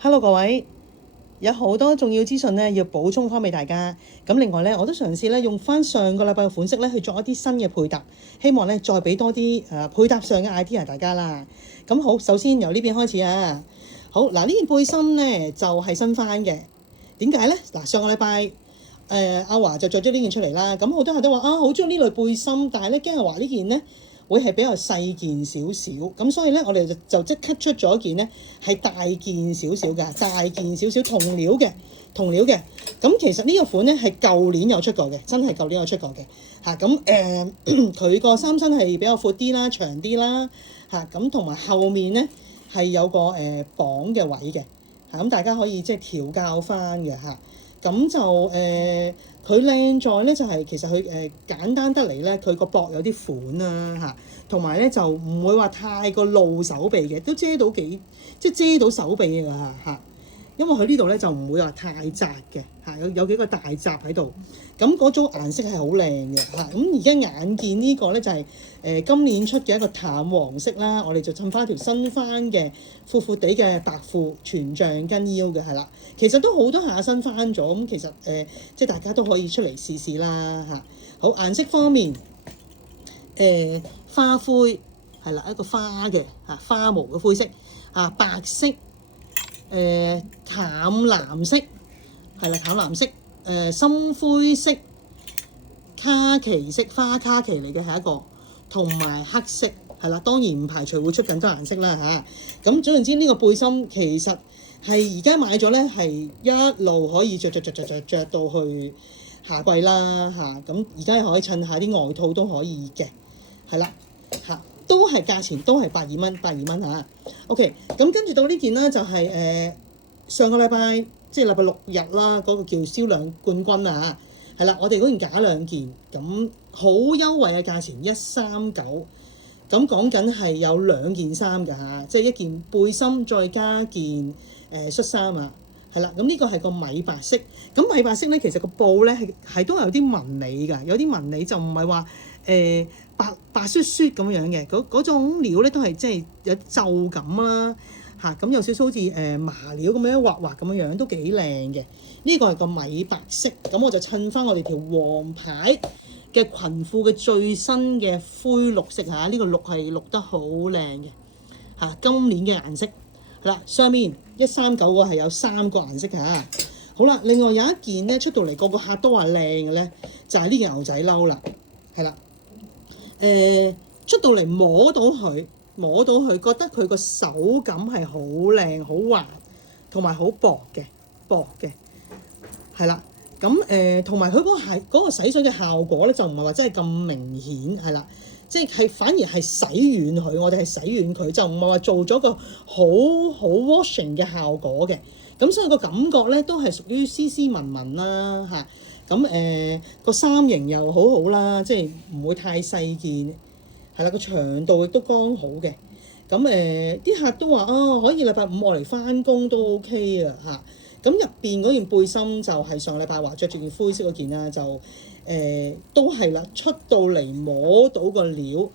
Hello 各位，有好多重要資訊咧要補充翻俾大家。咁另外咧，我都嘗試咧用翻上個禮拜嘅款式咧去做一啲新嘅配搭，希望咧再俾多啲配搭上嘅 idea 大家啦。咁好，首先由呢邊開始啊。好嗱，呢件背心咧就係新翻嘅。點解咧？嗱，上個禮拜阿華就着咗呢件出嚟啦。咁好多人都話好中意呢類背心，但係咧驚阿華呢件咧會係比較細件少少，咁所以咧我哋就即刻出咗一件咧係大件少少嘅，大件少少同料嘅。咁其實呢個款咧係舊年有出過嘅，真係舊年有出過嘅嚇。咁佢個衫身係比較闊啲啦，長啲啦嚇。咁同埋後面咧係有個綁嘅位嘅嚇，咁大家可以即係調校翻嘅嚇。咁就佢靚在咧就係、其實佢簡單得嚟咧，佢個膊有啲款啦嚇，同埋咧就唔會話太過露手臂嘅，都遮到即係遮到手臂㗎嚇。因為佢呢度咧就唔會話太窄嘅嚇，有幾個大閘喺度。咁嗰種顏色係好靚嘅嚇。咁而家眼見呢個咧就係今年出嘅一個淡黃色啦，我哋就襯翻條新翻嘅闊闊地嘅白褲，全橡筋腰嘅係啦。其實都好多下身翻咗，咁其實即係大家都可以出嚟試試啦嚇。好，顏色方面，花灰係啦，一個花嘅嚇，花毛嘅灰色嚇，白色。淡藍色係啦，淡藍色深灰色卡其色花卡其嚟嘅係一個，同埋黑色係啦，當然唔排除會出更多顏色啦嚇。咁總言之，呢個背心其實係而家買咗咧，係一路可以着到去夏季啦嚇。咁而家可以襯下啲外套都可以嘅，係啦嚇。都係價錢都係百二蚊嚇。OK， 咁跟住到呢件啦，就係上個禮拜即係禮拜六日啦，嗰個叫銷量冠軍啊，係啦，我哋嗰件假兩件，咁好優惠嘅價錢139，咁講緊係有兩件衫㗎嚇，即係一件背心再加件恤衫啊，係啦，咁呢個係個米白色，咁米白色咧其實個布咧係都有啲紋理㗎，有啲紋理就唔係話白雪雪咁樣嘅，嗰種料咧都係即係有皺感啦嚇，咁有少少好似麻料咁樣滑滑咁樣，都幾靚嘅。呢個係個米白色，咁我就襯翻我哋條黃牌嘅裙褲嘅最新嘅灰綠色嚇，呢個綠係綠得好靚嘅嚇，今年嘅顏色係啦。上面139個係有3個顏色嚇。好啦，另外有一件咧出到嚟個客都話靚嘅咧，就係呢件牛仔褸啦，係啦。出到嚟摸到佢，覺得佢個手感係好靚、好滑，同埋好薄嘅，係啦。咁同埋佢嗰個洗水嘅效果咧，就唔係話真係咁明顯，係啦。即係反而係洗軟佢，我哋係洗軟佢，就唔係話做咗個好 washing 嘅效果嘅。咁所以個感覺咧都係屬於斯斯文文啦嚇。咁個衫型又好好啦，即係唔會太細件，係啦，個長度亦都剛好嘅。咁啲客都話可以禮拜五我嚟翻工都 OK 啊嚇。咁入邊嗰件背心就係上禮拜話着住件灰色嗰件啦，就都係啦，出到嚟摸到個料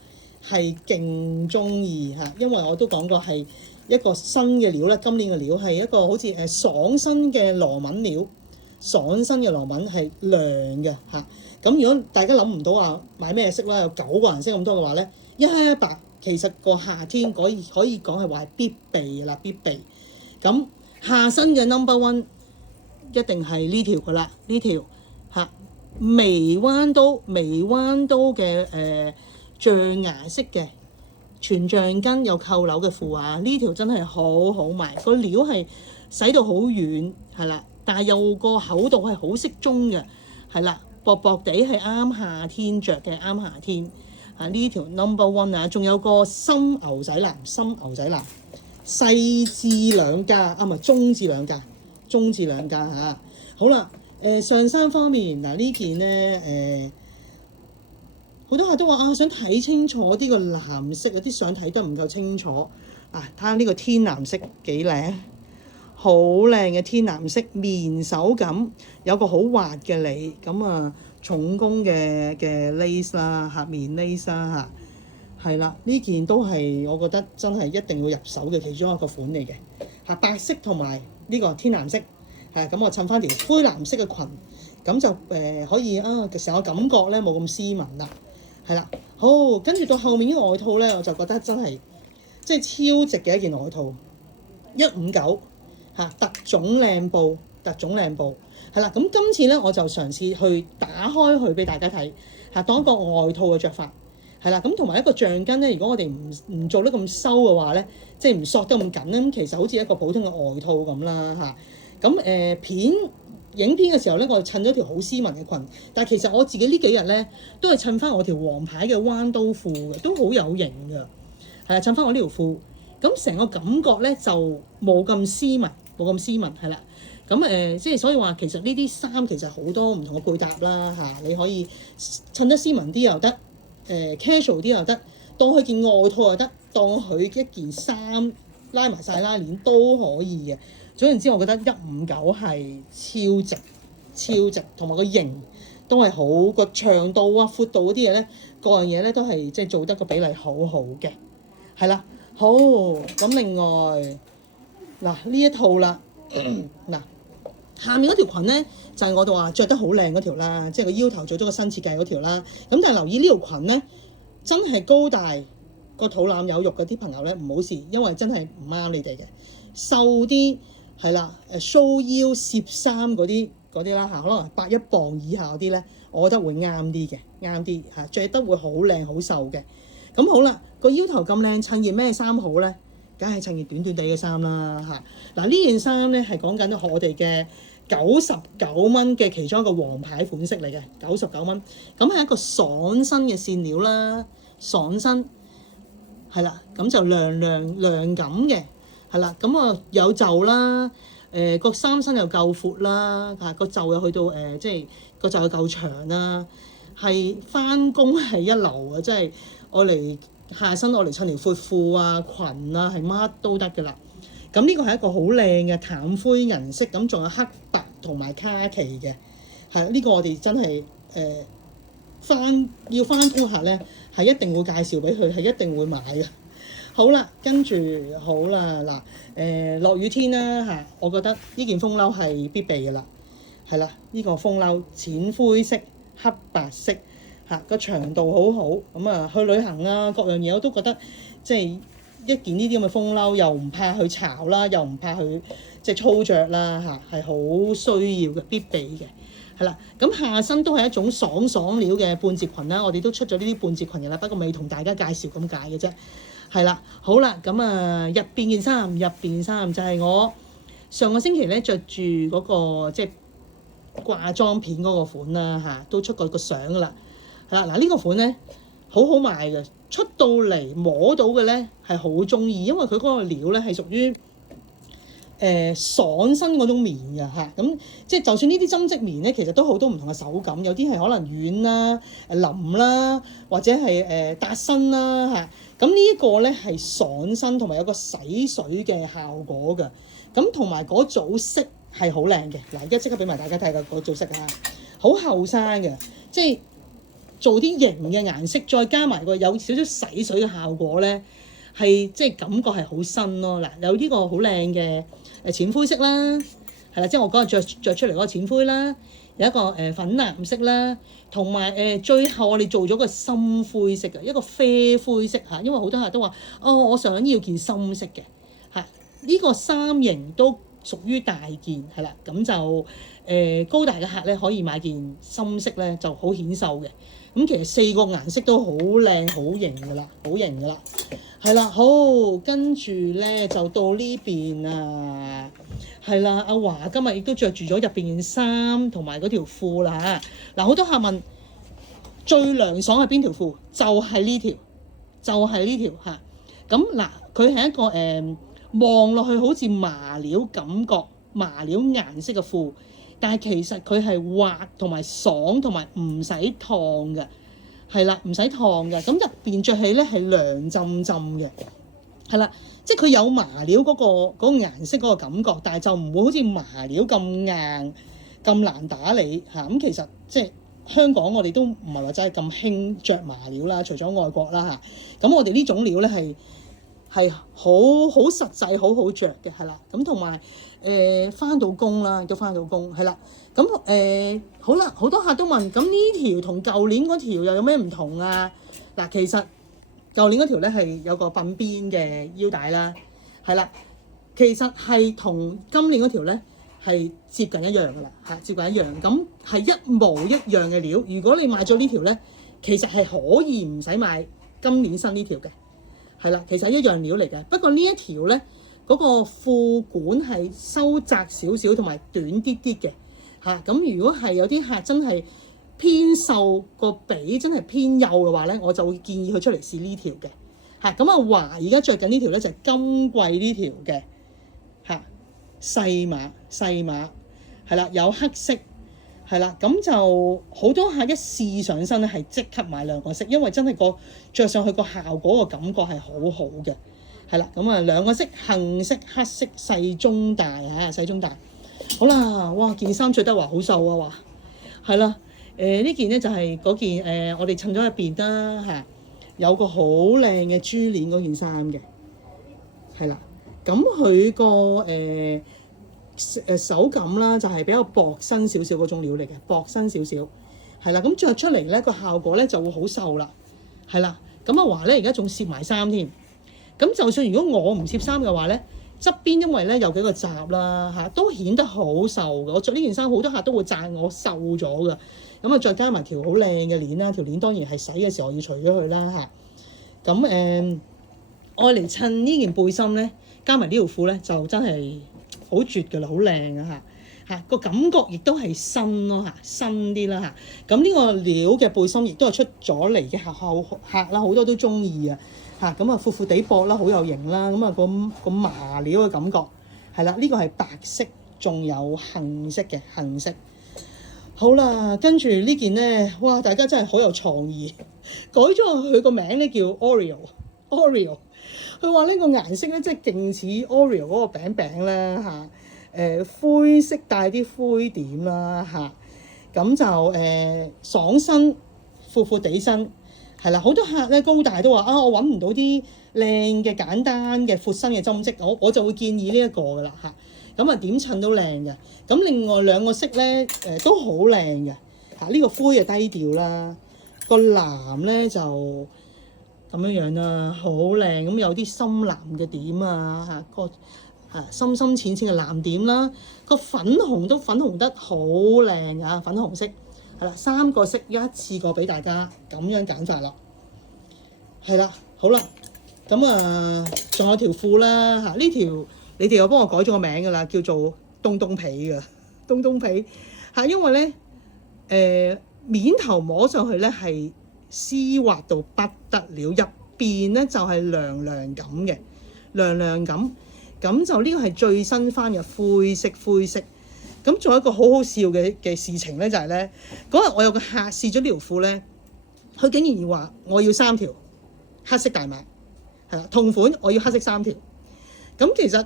係勁中意嚇，因為我都講過係一個新嘅料啦，今年嘅料係一個好似爽身嘅羅紋料。爽身嘅羅紋係亮嘅嚇，咁如果大家諗唔到話買咩色啦，有9個顏色咁多嘅話咧，118其實個夏天可以講係話係必備嘅啦，必備。咁下身嘅 No.1 一定係呢條㗎啦，呢條嚇微彎刀嘅象牙色嘅全橡筋有扣紐嘅褲啊，呢條真係好好賣，個料係洗到好軟係啦。但係又個厚度係好適中嘅，係啦，薄薄地係啱夏天着嘅，啱夏天啊！呢條 No.1 啊，仲有個深牛仔藍，細至兩價啊，唔係中至兩價嚇。好啦，上衫方面嗱，呢件咧好多客都話想睇清楚啲個藍色，有啲相睇得唔夠清楚啊！睇下呢個天藍色幾靚。好靚嘅天藍色棉手感，有個好滑嘅里，咁啊重工嘅lace 啦嚇，棉 lace 啦嚇，係啦，呢件都係我覺得真係一定要入手嘅其中一個款嚟嘅嚇，白色同埋呢個天藍色，咁我襯翻條灰藍色嘅裙，咁就可以成個感覺咧冇咁斯文啦，係啦。好，跟住到後面呢個外套咧，我就覺得真係即係超值嘅一件外套，159特種靚布，係啦。咁今次咧我就嘗試去打開佢俾大家睇，當一個外套嘅着法。係啦，咁同埋一個橡筋咧，如果我哋唔做得咁收嘅話咧，即係唔索得咁緊咧，咁其實好似一個普通嘅外套咁啦嚇。咁影片嘅時候咧，我就襯咗條好斯文嘅裙，但係其實我自己呢幾日咧都係襯翻我條黃牌嘅彎刀褲嘅，都好有型㗎。係啊，襯翻我呢條褲，咁成個感覺咧就冇咁斯文，係啦。咁即係所以話其實呢啲衫其實好多唔同嘅配搭啦嚇，你可以襯得斯文啲又得。casual 啲又得，當佢件外套又得，當佢一件衫拉埋晒拉鏈都可以嘅。總言之，我覺得159係超值，同埋個型都係好，個長度啊、闊度嗰啲嘢咧，各樣嘢咧都係即係做得個比例好嘅，係啦。好，咁另外嗱呢一套啦，嗱下面嗰條裙咧就係我哋話着得好靚嗰條啦，即係個腰頭做咗個新設計嗰條啦。咁但係留意呢條裙咧，真係高大個肚腩有肉嗰啲朋友咧唔好試，因為真係唔啱你哋嘅。瘦啲係啦，show 腰攝衫嗰啲啦嚇，可能81磅以下嗰啲咧，我覺得會啱啲嚇，著得會好靚好瘦嘅。咁好啦，個腰頭咁靚，襯件咩衫好咧？梗係襯件短短地嘅衫啦嚇。嗱呢件衫咧係講緊我哋嘅99蚊嘅其中一個黃牌款式嚟嘅，99蚊。咁係一個爽身嘅線料啦，爽身係啦，咁就涼感嘅係啦。咁有袖啦，個衫身又夠闊啦，個袖又去到即係個袖又夠長啦，係翻工係一流嘅，即係我嚟下身我嚟襯條闊褲啊、裙啊，係乜都得㗎啦。咁呢個係一個好靚嘅淡灰銀色，咁仲有黑白同埋卡其嘅，係呢個我哋真係要翻工客咧，係一定會介紹俾佢，係一定會買嘅。好啦，跟住好啦嗱，落雨天啦嚇，我覺得呢件風褸係必備嘅啦，係啦，呢個風褸淺灰色、黑白色嚇，個長度好好，咁去旅行啊各樣嘢我都覺得即係。一件呢啲咁嘅風褸，又唔怕去潮啦，又唔怕去即係粗着啦嚇，係好需要嘅必備嘅，係啦。咁下身都係一種爽料嘅半截裙啦，我哋都出咗呢啲半截裙嘅啦，不過未同大家介紹咁解嘅啫，係啦。好啦，咁入邊件衫就係我上個星期咧着住嗰個即係掛裝片嗰個款啦嚇，都出過個相㗎啦，係啦。嗱呢個款咧好賣嘅。出到嚟摸到嘅咧係好中意，因為佢嗰個料咧係屬於爽身嗰種棉嘅嚇，咁即係就算呢啲針織棉咧，其實都好多唔同嘅手感，有啲係可能軟啦、腍啦，或者係達身啦嚇。咁呢一個咧係爽身同埋有個洗水嘅效果嘅，咁同埋嗰組色係好靚嘅。嗱，而家即刻俾埋大家睇下嗰組色嚇，好後生嘅，即係。做啲型嘅顏色，再加埋個有少少洗水嘅效果咧，係即係感覺係好新咯。嗱，有呢個好靚嘅淺灰色啦，係啦，即係我嗰日着出嚟嗰個淺灰啦，有一個粉藍色啦，同埋最後我哋做咗個深灰色嘅一個啡灰色嚇，因為好多人都話我想要件深色嘅嚇，呢個衫型都屬於大件係啦，咁就高大嘅客咧可以買件深色咧就好顯瘦嘅。咁其實4個顏色都好靚好型㗎啦，係啦。好，跟住咧就到呢邊啊，係啦，阿華今日亦都着住咗入邊件衫同埋嗰條褲啦嚇。嗱，好多客問最涼爽係邊條褲？就係呢條嚇。咁嗱，佢係一個望落去好似麻料感覺、麻料顏色嘅褲。但係其實佢係滑同埋爽同埋唔使燙嘅，係啦，唔使燙嘅。咁入邊着起咧係涼浸嘅，係啦，即係佢有麻料嗰個顏色嗰個感覺，但係就唔會好似麻料咁硬咁難打理嚇。咁其實即係香港我哋都唔係話真係咁興着麻料啦，除咗外國啦嚇。咁我哋呢種料咧係好實際，好着嘅，係啦。咁同埋翻到工啦，都翻到工，係啦。咁好啦，好多客都問，咁呢條同舊年嗰條又有咩唔同啊？嗱，其實舊年嗰條咧係有個鬢邊嘅腰帶啦，係啦，其實係同今年嗰條咧係接近一樣噶啦，嚇，接近一樣，咁係一模一樣嘅料。如果你買咗呢條咧，其實係可以唔使買今年新呢條嘅，係啦，其實係一樣料嚟嘅。不過呢一條咧，嗰個褲管係收窄少少，同埋短啲啲嘅。咁如果係有啲客真係偏瘦，個髀真係偏幼嘅話咧，我就會建議佢出嚟試呢條嘅。咁阿華而家着緊呢條咧就係今季呢條嘅，細碼係啦，有黑色係啦，咁就好多客一試上身咧係即刻買兩個色，因為真係個着上去個效果個感覺係好好嘅，係啦，咁啊兩個色，杏色、黑色，細中大細中大。好啦，哇！件衫着得話好瘦啊，話係啦。呢件咧就係嗰件我哋襯咗入邊啦，有個好靚嘅珠鏈嗰件衫嘅，係啦。咁佢個手感啦，就係比較薄身少少嗰種料嚟嘅，薄身少少係啦。咁着出嚟咧個效果咧就會好瘦啦，係啦。咁阿華咧而家仲攝埋衫添。咁就算如果我唔攝衫嘅話咧，側邊因為咧有幾個褶啦，都顯得好瘦嘅。我着呢件衫好多客都會讚我瘦咗㗎。咁啊再加埋條好靚嘅鏈啦，條鏈當然係洗嘅時候要除咗佢啦，咁愛嚟襯呢件背心咧，加埋呢條褲咧就真係好絕㗎啦，好靚啊個感覺亦都係新咯新啲啦咁呢個料嘅背心亦都係出咗嚟嘅客啦，好多都中意啊。咁啊闊闊地薄啦，好有型啦，咁啊個麻料嘅感覺係啦，呢個係白色，仲有杏色嘅杏色。好啦，跟住呢件咧，哇！大家真係好有創意，改咗佢個名咧叫 Oreo。佢話呢個顏色咧，即係勁似 Oreo 嗰個餅餅啦灰色帶啲灰點啦咁就爽身，闊闊地身。係啦，好多客咧高大都話我揾唔到啲靚嘅簡單嘅闊身嘅針織，我就會建議呢一個㗎啦咁啊點襯都靚嘅。咁另外兩個色咧都好靚嘅呢個灰啊低調啦，個藍咧就咁樣啦，好靚咁有啲深藍嘅點個深淺嘅藍點啦，個粉紅都粉紅得好靚粉紅色。係啦，3個色一次過俾大家咁樣揀法啦。係啦，好啦，咁啊，仲有條褲啦呢條你哋又幫我改咗個名㗎啦，叫做東東皮㗎，東東皮因為咧面頭摸上去咧係絲滑到不得了，入邊咧就係涼涼感嘅，涼涼感。咁就呢個係最新翻嘅灰色。咁仲有一個好好笑嘅事情咧，就係咧嗰日我有個客試咗呢條褲咧，佢竟然要話我要3條黑色大碼，係啦，同款我要黑色3條。咁其實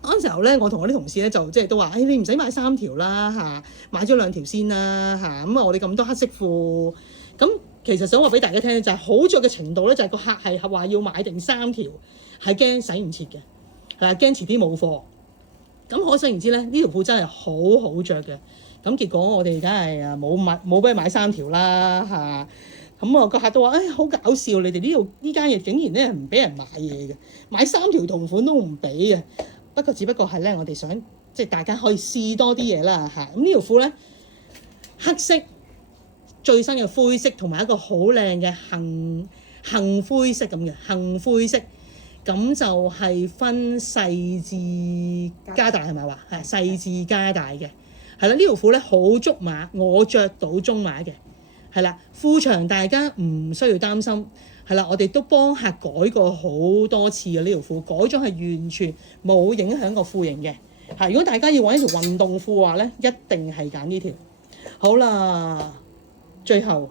嗰陣時候咧，我同我啲同事咧就即係都話，你唔使買3條啦買咗2條先啦咁我哋咁多黑色褲，咁其實想話俾大家聽就係好着嘅程度咧，就係個客係話要買定3條，係驚洗唔切嘅，係驚遲啲冇貨。咁可想而知咧，呢條褲真係好好着嘅。咁結果我哋梗係冇俾佢買3條啦咁個客都話，好搞笑，你哋呢間嘢竟然咧唔俾人買嘢嘅，買3條同款都唔俾嘅。不過只不過係咧，我哋想即係大家可以試多啲嘢啦咁呢條褲咧，黑色最新嘅灰色，同埋一個好靚嘅杏灰色咁嘅杏灰色。咁就係分細至加大係咪話？係細至加大嘅，係啦。呢條褲咧好足碼，我着到中碼嘅，係啦。褲長大家唔需要擔心，係啦。我哋都幫客改過好多次嘅呢條褲，改咗係完全冇影響個褲型嘅。如果大家要揾一條運動褲嘅話咧，一定係揀呢條。好啦，最後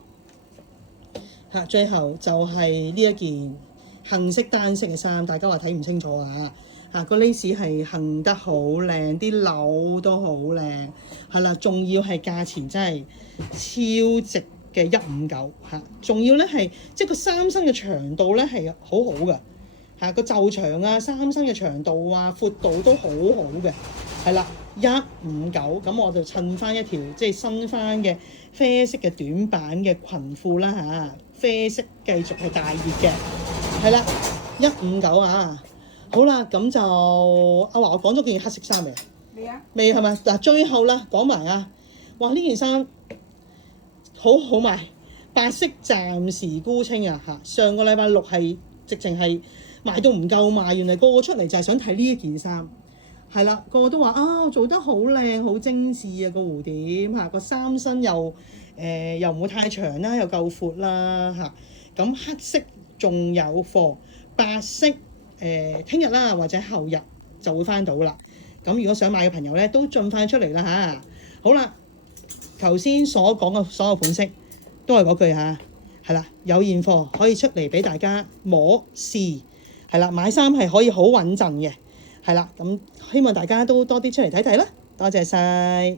就係呢一件杏色單色嘅衫，大家話睇唔清楚個 lace 係杏得好靚，啲紐都好靚，係啦，仲要係價錢真係超值嘅159仲要咧係即係個衫身嘅長度咧係好好㗎嚇，個袖長啊、衫身嘅長度啊、闊度都好好嘅，係啦，159，咁我就襯翻一條即係新翻嘅啡色嘅短版嘅裙褲啦嚇，啡色繼續係大熱嘅，係啦，159啊，好啦，咁就阿華我講咗件黑色衫未？未啊？未係咪？嗱，最後啦，講埋啊，哇！呢件衫好好賣，白色暫時沽清啊嚇，上個禮拜六係直情係賣到唔夠賣，原來個個出嚟就係想睇呢一件衫，係啦，個個都話啊做得好靚，好精緻啊個蝴蝶嚇，個衫身又又唔會太長啦，又夠闊啦嚇，咁黑色仲有貨，白色聽日啦或者後日就會翻到啦，咁如果想買嘅朋友咧都盡快出嚟啦嚇，好啦，頭先所講嘅所有款式都係嗰句嚇，係啦，有現貨可以出嚟俾大家摸試。係啦，買衫係可以好穩陣嘅，係啦，咁希望大家都多啲出嚟睇睇啦，多謝晒。